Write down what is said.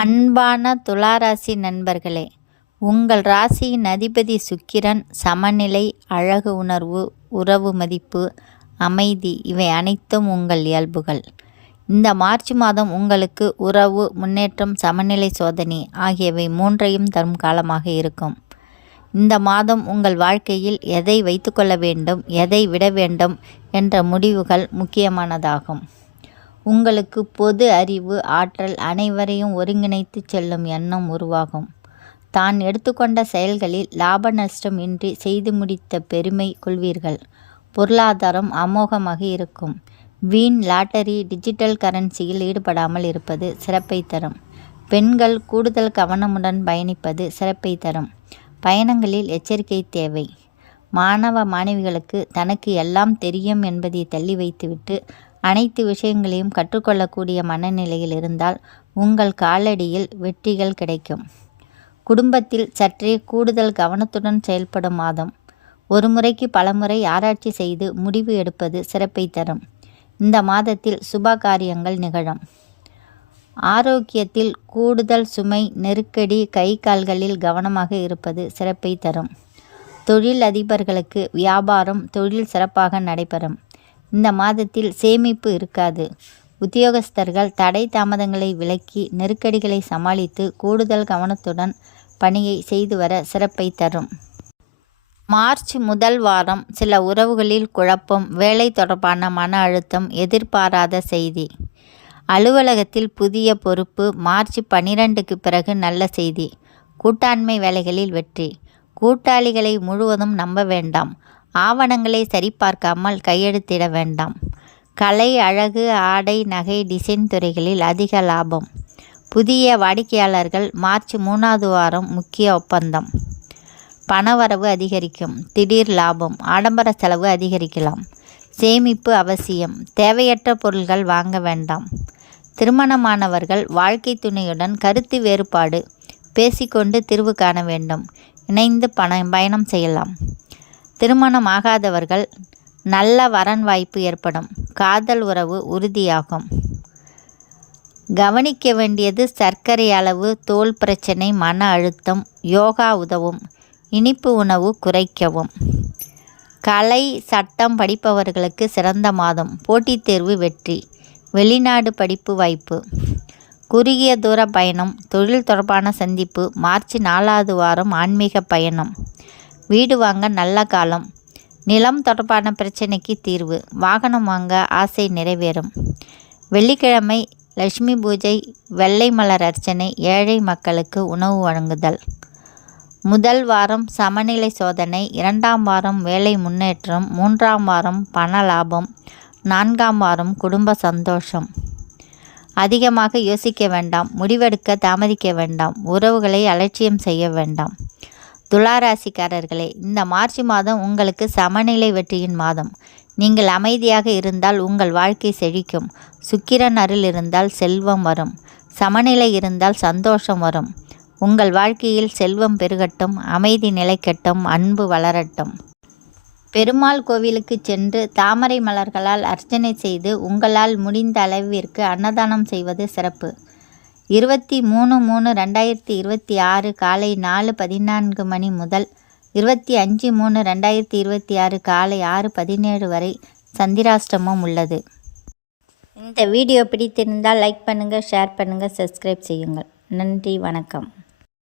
அன்பான துளாராசி நண்பர்களே, உங்கள் ராசியின் அதிபதி சுக்கிரன் சமநிலை, அழகு உணர்வு, உறவு மதிப்பு, அமைதி இவை அனைத்தும் உங்கள் இயல்புகள். இந்த மார்ச் மாதம் உங்களுக்கு உறவு, முன்னேற்றம், சமநிலை சோதனை ஆகியவை மூன்றையும் தரும் காலமாக இருக்கும். இந்த மாதம் உங்கள் வாழ்க்கையில் எதை வைத்துக்கொள்ள வேண்டும், எதை விட வேண்டும் என்ற முடிவுகள் முக்கியமானதாகும். உங்களுக்கு பொது அறிவு, ஆற்றல், அனைவரையும் ஒருங்கிணைத்து செல்லும் எண்ணம் உருவாகும். தான் எடுத்துக்கொண்ட செயல்களில் லாப நஷ்டம் இன்றி செய்து முடித்த பெருமை கொள்வீர்கள். பொருளாதாரம் அமோகமாக இருக்கும். வீண் லாட்டரி, டிஜிட்டல் கரன்சியில் ஈடுபடாமல் இருப்பது சிறப்பை தரும். பெண்கள் கூடுதல் கவனமுடன் பயணிப்பது சிறப்பை தரும். பயணங்களில் எச்சரிக்கை தேவை. மாணவ மாணவிகளுக்கு தனக்கு எல்லாம் தெரியும் என்பதை தள்ளி வைத்துவிட்டு அனைத்து விஷயங்களையும் கற்றுக்கொள்ளக்கூடிய மனநிலையில் இருந்தால் உங்கள் காலடியில் வெற்றிகள் கிடைக்கும். குடும்பத்தில் சற்றே கூடுதல் கவனத்துடன் செயல்படும் மாதம். ஒரு முறைக்கு பலமுறை ஆராய்ச்சி செய்து முடிவு எடுப்பது சிறப்பை தரும். இந்த மாதத்தில் சுப காரியங்கள் நிகழும். ஆரோக்கியத்தில் கூடுதல் சுமை, நெருக்கடி, கை கால்களில் கவனமாக இருப்பது சிறப்பை தரும். தொழில் அதிபர்களுக்கு வியாபாரம், தொழில் சிறப்பாக நடைபெறும். இந்த மாதத்தில் சேமிப்பு இருக்காது. உத்தியோகஸ்தர்கள் தடை தாமதங்களை விலக்கி நெருக்கடிகளை சமாளித்து கூடுதல் கவனத்துடன் பணியை செய்து வர சிறப்பை தரும். மார்ச் முதல் வாரம் சில உறவுகளில் குழப்பம், வேலை தொடர்பான மன அழுத்தம், எதிர்பாராத செய்தி. அலுவலகத்தில் புதிய பொறுப்பு. மார்ச் 12க்கு பிறகு நல்ல செய்தி. கூட்டாண்மை வேலைகளில் வெற்றி. கூட்டாளிகளை முழுவதும் நம்ப வேண்டாம். ஆவணங்களை சரிபார்க்காமல் கையெழுத்திட வேண்டாம். கலை, அழகு, ஆடை, நகை, டிசைன் துறைகளில் அதிக லாபம். புதிய வாடிக்கையாளர்கள். மார்ச் 3வது வாரம் முக்கிய ஒப்பந்தம். பணவரவு அதிகரிக்கும். திடீர் லாபம். ஆடம்பர செலவு அதிகரிக்கலாம். சேமிப்பு அவசியம். தேவையற்ற பொருள்கள் வாங்க வேண்டாம். திருமணமானவர்கள் வாழ்க்கை துணையுடன் கருத்து வேறுபாடு பேசிக்கொண்டு தீர்வு காண வேண்டும். இணைந்து பயணம் செய்யலாம். திருமணமாகாதவர்கள் நல்ல வரன் வாய்ப்பு ஏற்படும். காதல் உறவு உறுதியாகும். கவனிக்க வேண்டியது சர்க்கரை அளவு, தோல் பிரச்சனை, மன அழுத்தம். யோகா உதவும். இனிப்பு உணவு குறைக்கவும். கலை, சட்டம் படிப்பவர்களுக்கு சிறந்த மாதம். போட்டித் தேர்வு வெற்றி. வெளிநாடு படிப்பு வாய்ப்பு. குறுகிய தூர பயணம், தொழில் தொடர்பான சந்திப்பு. மார்ச் 4வது வாரம் ஆன்மீக பயணம். வீடு வாங்க நல்ல காலம். நிலம் தொடர்பான பிரச்சனைக்கு தீர்வு. வாகனம் வாங்க ஆசை நிறைவேறும். வெள்ளிக்கிழமை லட்சுமி பூஜை, வெள்ளை மலர் அர்ச்சனை, ஏழை மக்களுக்கு உணவு வழங்குதல். முதல் வாரம் சமநிலை சோதனை. 2ஆம் வாரம் வேலை முன்னேற்றம். 3ஆம் வாரம் பண லாபம். 4ஆம் வாரம் குடும்ப சந்தோஷம். அதிகமாக யோசிக்க வேண்டாம். முடிவெடுக்க தாமதிக்க வேண்டாம். உறவுகளை அலட்சியம் செய்ய வேண்டாம். துளாராசிக்காரர்களே, இந்த மார்ச் மாதம் உங்களுக்கு சமநிலை வெற்றியின் மாதம். நீங்கள் அமைதியாக இருந்தால் உங்கள் வாழ்க்கை செழிக்கும். சுக்கிரன் அருள் இருந்தால் செல்வம் வரும். சமநிலை இருந்தால் சந்தோஷம் வரும். உங்கள் வாழ்க்கையில் செல்வம் பெருகட்டும், அமைதி நிலைக்கட்டும், அன்பு வளரட்டும். பெருமாள் கோவிலுக்கு சென்று தாமரை மலர்களால் அர்ச்சனை செய்து உங்களால் முடிந்த அளவிற்கு அன்னதானம் செய்வது சிறப்பு. 23/3/2026 காலை 4:14 மணி முதல் 25/3/2026 காலை 6:17 வரை சந்திராஷ்டமம் உள்ளது. இந்த வீடியோ பிடித்திருந்தால் லைக் பண்ணுங்கள், ஷேர் பண்ணுங்கள், சப்ஸ்கிரைப் செய்யுங்கள். நன்றி, வணக்கம்.